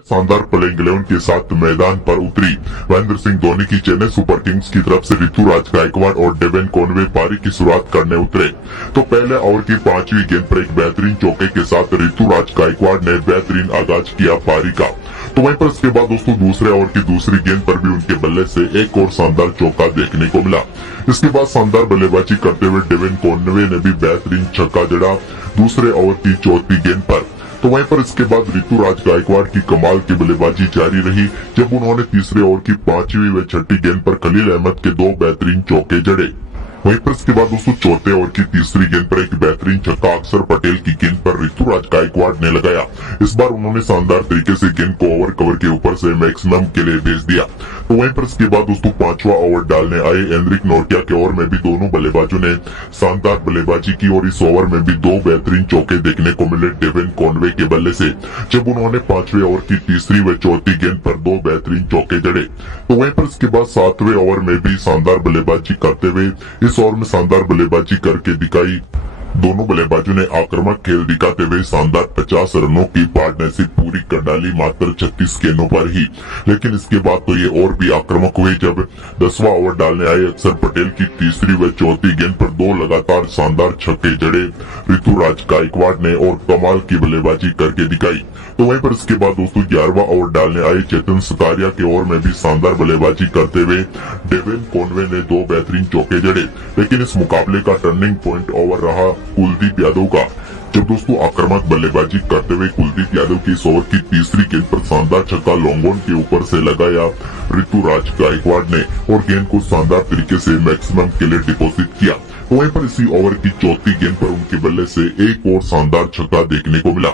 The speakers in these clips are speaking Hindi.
शानदार प्लेइंग 11 के साथ मैदान पर उतरी महेंद्र सिंह धोनी की चेन्नई सुपर किंग्स की तरफ से ऋतुराज गायकवाड़ और डेविन कॉनवे पारी की शुरुआत करने उतरे तो पहले ओवर की 5वीं गेंद पर एक बेहतरीन चौके के साथ ऋतुराज गायकवाड़ ने बेहतरीन आगाज किया पारी का। तो वहीं पर इसके बाद दोस्तों दूसरे ओवर की दूसरी गेंद पर भी उनके बल्ले से एक और शानदार चौका देखने को मिला। इसके बाद शानदार बल्लेबाजी करते हुए डेविन कॉनवे ने भी बेहतरीन छक्का जड़ा दूसरे ओवर की चौथी गेंद पर। तो वहीं पर इसके बाद ऋतुराज गायकवाड़ की कमाल की बल्लेबाजी जारी रही जब उन्होंने तीसरे ओवर की 5वीं व 6ठी गेंद पर खलील अहमद के 2 बेहतरीन चौके जड़े। वहीं पर इसके बाद दोस्तों चौथे ओवर की तीसरी गेंद पर एक बेहतरीन छक्का अक्षर पटेल की गेंद पर ऋतुराज गायकवाड़ ने लगाया। इस बार उन्होंने शानदार तरीके से गेंद को ओवर कवर के ऊपर से मैक्सिमम के लिए भेज दिया। तो वहीं पर इसके बाद दोस्तों 5वां ओवर डालने आए एनरिक नोर्किया के ओवर में भी दोनों बल्लेबाजों ने शानदार बल्लेबाजी की और इस ओवर में भी 2 बेहतरीन चौके देखने को मिले डेविन कॉनवे के बल्ले से जब उन्होंने 5वें ओवर की तीसरी व चौथी गेंद पर 2 बेहतरीन चौके जड़े। तो वहीं पर इसके बाद 7वें ओवर में भी शानदार बल्लेबाजी करते हुए इस ओवर में शानदार बल्लेबाजी करके दिखाई। दोनों बल्लेबाजों ने आक्रामक खेल दिखाते हुए शानदार 50 रनों की पार्टनरशिप पूरी कर डाली मात्र 36 गेंदों पर ही। लेकिन इसके बाद तो ये और भी आक्रामक हुए जब 10वां ओवर डालने आए अक्षर पटेल की तीसरी व चौथी गेंद पर 2 लगातार शानदार छक्के जड़े ऋतुराज गायकवाड़ ने और कमाल की बल्लेबाजी करके दिखाई। तो वहीं पर इसके बाद दोस्तों 11वां ओवर डालने आए चेतन सकारिया के ओवर में भी शानदार बल्लेबाजी करते हुए डेविन कॉनवे ने 2 बेहतरीन चौके जड़े। लेकिन इस मुकाबले का टर्निंग पॉइंट ओवर रहा कुलदीप यादव का जब दोस्तों आक्रामक बल्लेबाजी करते हुए कुलदीप यादव की इस ओवर की तीसरी गेंद पर शानदार छक्का लॉन्ग ऑन के ऊपर से लगाया ऋतुराज गायकवाड़ ने और गेंद को शानदार तरीके से मैक्सिमम के लिए डिपॉजिट किया। तो वहीं पर इसी ओवर की चौथी गेंद पर उनके बल्ले से एक और शानदार छक्का देखने को मिला।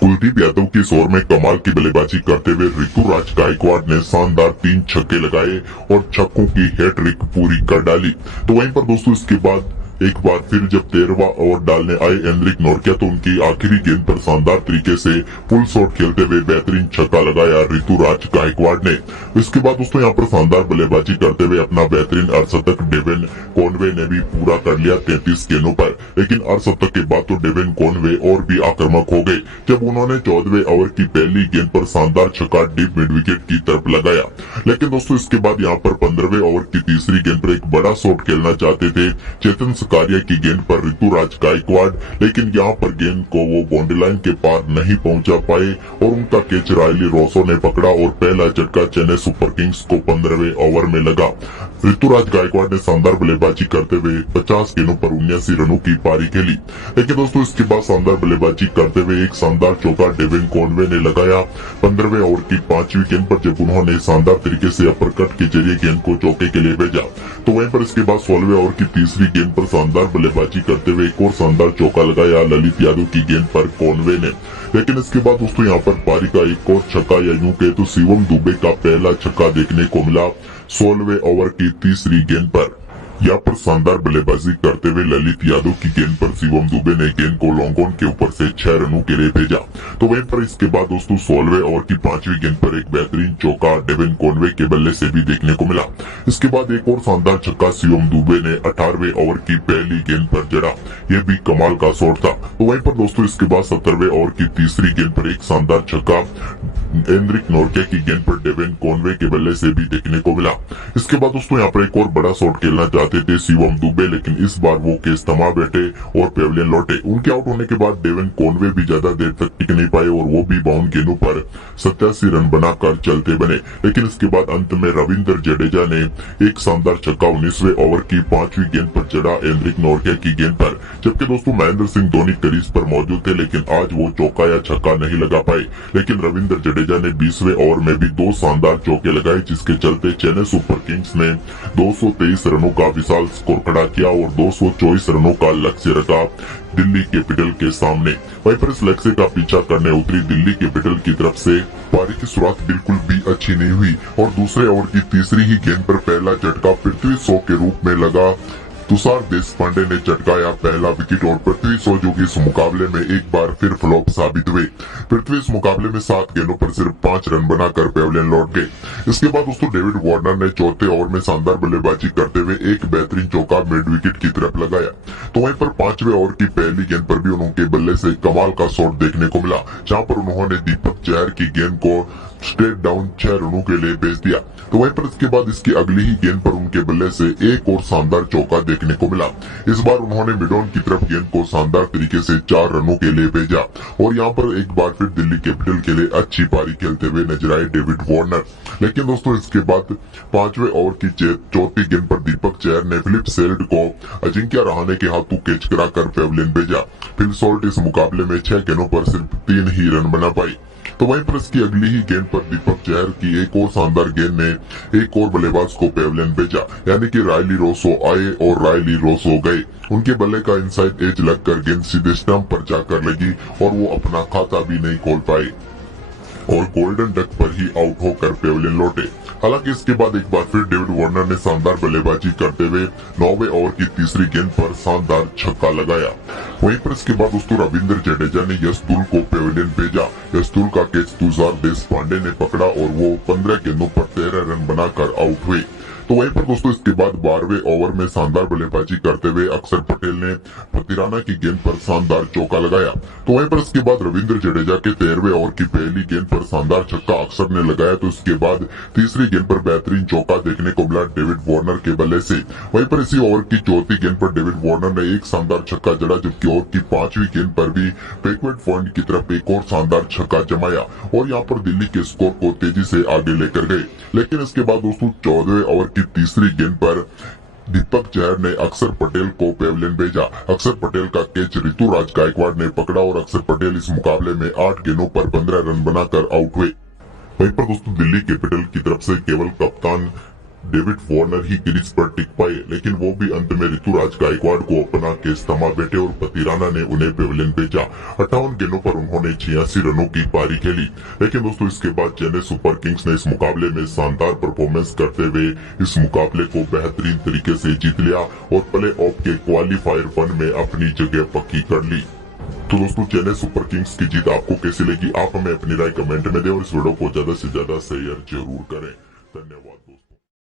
कुलदीप यादव की इस ओवर में कमाल की बल्लेबाजी करते हुए ऋतुराज गायकवाड़ ने शानदार 3 छक्के लगाए और छक्कों की हैट्रिक पूरी कर डाली। तो वहीं पर दोस्तों इसके बाद एक बार फिर जब 13वां ओवर डालने आए एनरिक नोर्किया तो उनकी आखिरी गेंद पर शानदार तरीके से फुल शॉट खेलते हुए बेहतरीन छक्का लगाया ऋतुराज गायकवाड़ ने। इसके बाद दोस्तों यहाँ पर शानदार बल्लेबाजी करते हुए अपना बेहतरीन अर्धशतक डेविन कॉनवे ने भी पूरा कर लिया 33 गेंदों पर। लेकिन अर्धशतक के बाद तो डेविन कॉनवे और भी आक्रामक हो गए जब उन्होंने 14वें ओवर की पहली गेंद पर शानदार छक्का डीप मिड विकेट की तरफ लगाया। लेकिन दोस्तों इसके बाद यहाँ पर 15वें ओवर की तीसरी गेंद पर एक बड़ा शॉट खेलना चाहते थे चेतन सकारिया की गेंद पर ऋतुराज गायकवाड़, लेकिन यहाँ पर गेंद को वो बाउंड्री लाइन के पार नहीं पहुंचा पाए और उनका कैच रायली रोसो ने पकड़ा और पहला झटका चेन्नई सुपर किंग्स को 15वें ओवर में लगा। ऋतुराज गायकवाड़ ने शानदार बल्लेबाजी करते हुए 50 गेंदों पर 79 रनों की पारी खेली। लेकिन दोस्तों इसके बाद शानदार बल्लेबाजी करते हुए एक शानदार चौका डेविन कॉनवे ने लगाया 15वें ओवर की 5वीं गेंद पर जब उन्होंने शानदार तरीके से अपरकट के जरिए गेंद को चौके के लिए भेजा। तो वहीं पर इसके बाद 16वें ओवर की तीसरी गेंद पर शानदार बल्लेबाजी करते हुए एक और शानदार चौका लगाया ललित यादव की गेंद पर कॉनवे ने। लेकिन इसके बाद दोस्तों यहाँ पर पारी का एक और छक्का या यूं कहे तो शिवम दुबे का पहला छक्का देखने को मिला 16वें ओवर की तीसरी गेंद पर। यहाँ पर शानदार बल्लेबाजी करते हुए ललित यादव की गेंद पर शिवम दुबे ने गेंद को लॉन्ग ऑन के ऊपर से 6 रनों के लिए भेजा। तो वहीं पर इसके बाद दोस्तों 16वें ओवर की 5वीं गेंद पर एक बेहतरीन चौका डेविन कॉनवे के बल्ले से भी देखने को मिला। इसके बाद एक और शानदार छक्का शिवम दुबे ने 18वें ओवर की पहली गेंद पर जड़ा, यह भी कमाल का शॉट था। तो वहीं पर दोस्तों इसके बाद 17वें ओवर की तीसरी गेंद पर एक शानदार छक्का एनरिक नोर्किया की गेंद पर डेविन कॉनवे के बल्ले से भी देखने को मिला। इसके बाद दोस्तों यहाँ पर एक और बड़ा शॉट खेलना चाहते थे शिवम दुबे, लेकिन इस बार वो केस थमा बैठे और पेविलियन लौटे। उनके आउट होने के बाद डेविन कॉनवे भी ज्यादा देर तक टिक नहीं पाए और वो भी 52 गेंदों पर 87 रन बनाकर चलते बने। लेकिन इसके बाद अंत में रविंद्र जडेजा ने एक शानदार छक्का 19वें ओवर की 5वीं गेंद पर जड़ा एनरिक नोर्किया की गेंद पर। जबकि दोस्तों महेंद्र सिंह धोनी क्रीज पर मौजूद थे लेकिन आज वो चौका या छक्का नहीं लगा पाए। लेकिन रविंद्र जडेजा ने 20वें ओवर में भी 2 शानदार चौके लगाए जिसके चलते चेन्नई सुपर किंग्स ने 223 रनों का विशाल स्कोर खड़ा किया और 224 रनों का लक्ष्य रखा दिल्ली कैपिटल के सामने। वहीं पर इस लक्ष्य का पीछा करने उतरी दिल्ली कैपिटल की तरफ से पारी की शुरुआत बिल्कुल भी अच्छी नहीं हुई और दूसरे ओवर की तीसरी ही गेंद पर पहला झटका पृथ्वी शॉ के रूप में लगा तुषार देशपांडे ने चटकाया पहला विकेट और पृथ्वी शॉ जो कि इस मुकाबले में एक बार फिर फ्लॉप साबित हुए। पृथ्वी इस मुकाबले में 7 गेंदों पर सिर्फ 5 रन बनाकर पेविलियन लौट गए। इसके बाद दोस्तों डेविड वार्नर ने चौथे ओवर में शानदार बल्लेबाजी करते हुए एक बेहतरीन चौका मिड विकेट की तरफ लगाया। तो वहीं पर 5वें ओवर की पहली गेंद पर भी उनके बल्ले से कमाल का शॉट देखने को मिला, जहां पर उन्होंने दीपक चहर की गेंद को स्ट्रेट डाउन 6 रनों के लिए भेज दिया। तो वहीं पर इसके बाद इसकी अगली ही गेंद पर उनके बल्ले से एक और शानदार चौका देखने को मिला। इस बार उन्होंने मिड ऑन की तरफ गेंद को शानदार तरीके से 4 रनों के लिए भेजा और यहाँ पर एक बार फिर दिल्ली कैपिटल के लिए अच्छी पारी खेलते हुए नजर आए डेविड वार्नर। लेकिन दोस्तों इसके बाद 5वें ओवर की चौथी गेंद पर दीपक चहर ने फिलिप सेल्ड को अजिंक्य रहाणे के हाथों कैच कराकर पेविलियन भेजा। फिल सॉल्ट इस मुकाबले में 6 गेंदों पर सिर्फ 3 ही रन बना पाई। तो वहीं पर इसकी अगली ही गेंद पर दीपक चहर की एक और शानदार गेंद ने एक और बल्लेबाज को पेविलियन भेजा, यानी कि रायली रोसो आए और रायली रोसो गए। उनके बल्ले का इनसाइड एज लगकर गेंद सीधे स्टंप पर जाकर लगी और वो अपना खाता भी नहीं खोल पाए और गोल्डन डक पर ही आउट होकर पेविलियन लौटे। हालांकि इसके बाद एक बार फिर डेविड वार्नर ने शानदार बल्लेबाजी करते हुए 9वें ओवर की तीसरी गेंद पर शानदार छक्का लगाया। वहीं पर इसके बाद दोस्तों रविंद्र जडेजा ने यशदुल को पेविलियन भेजा। यशदुल का कैच तुषार देशपांडे ने पकड़ा और वो 15 गेंदों पर 13 रन बनाकर आउट हुए। तो वहीं पर दोस्तों इसके बाद 12वें ओवर में शानदार बल्लेबाजी करते हुए अक्षर पटेल ने फतिराना की गेंद पर शानदार चौका लगाया। तो वहीं पर इसके बाद रविंद्र जडेजा के 13वें ओवर की पहली गेंद पर शानदार छक्का अक्षर ने लगाया। तो इसके बाद तीसरी गेंद पर बेहतरीन चौका देखने को मिला डेविड वार्नर के बल्ले से। वहीं पर इसी ओवर की चौथी गेंद पर डेविड वार्नर ने एक शानदार छक्का जड़ा, जबकि ओवर की 5वीं गेंद पर भी बैकवर्ड पॉइंट की तरफ एक और शानदार छक्का जमाया और यहाँ पर दिल्ली के स्कोर को तेजी से आगे लेकर गए। लेकिन इसके बाद दोस्तों 14वें ओवर की तीसरी गेंद पर दीपक चहर ने अक्षर पटेल को पेविलियन भेजा। अक्षर पटेल का कैच ऋतुराज गायकवाड़ ने पकड़ा और अक्षर पटेल इस मुकाबले में 8 गेंदों पर 15 रन बनाकर आउट हुए। वहीं पर दोस्तों दिल्ली कैपिटल की तरफ से केवल कप्तान डेविड वार्नर ही क्रीज पर टिक पाए, लेकिन वो भी अंत में ऋतुराज गायकवाड़ को अपना केस थमा बैठे और फतिराना ने उन्हें पेविलियन भेजा। 58 गेंदों पर उन्होंने 86 रनों की पारी खेली। लेकिन दोस्तों इसके बाद चेन्नई सुपर किंग्स ने इस मुकाबले में शानदार परफॉर्मेंस करते हुए इस मुकाबले को बेहतरीन तरीके से जीत लिया और प्ले ऑफ के क्वालिफायर 1 में अपनी जगह पक्की कर ली। तो दोस्तों चेन्नई सुपर किंग्स की जीत आपको कैसी लगी, आप हमें अपनी राय कमेंट में दें और इस वीडियो को ज्यादा से ज्यादा शेयर जरूर करें। धन्यवाद दोस्तों।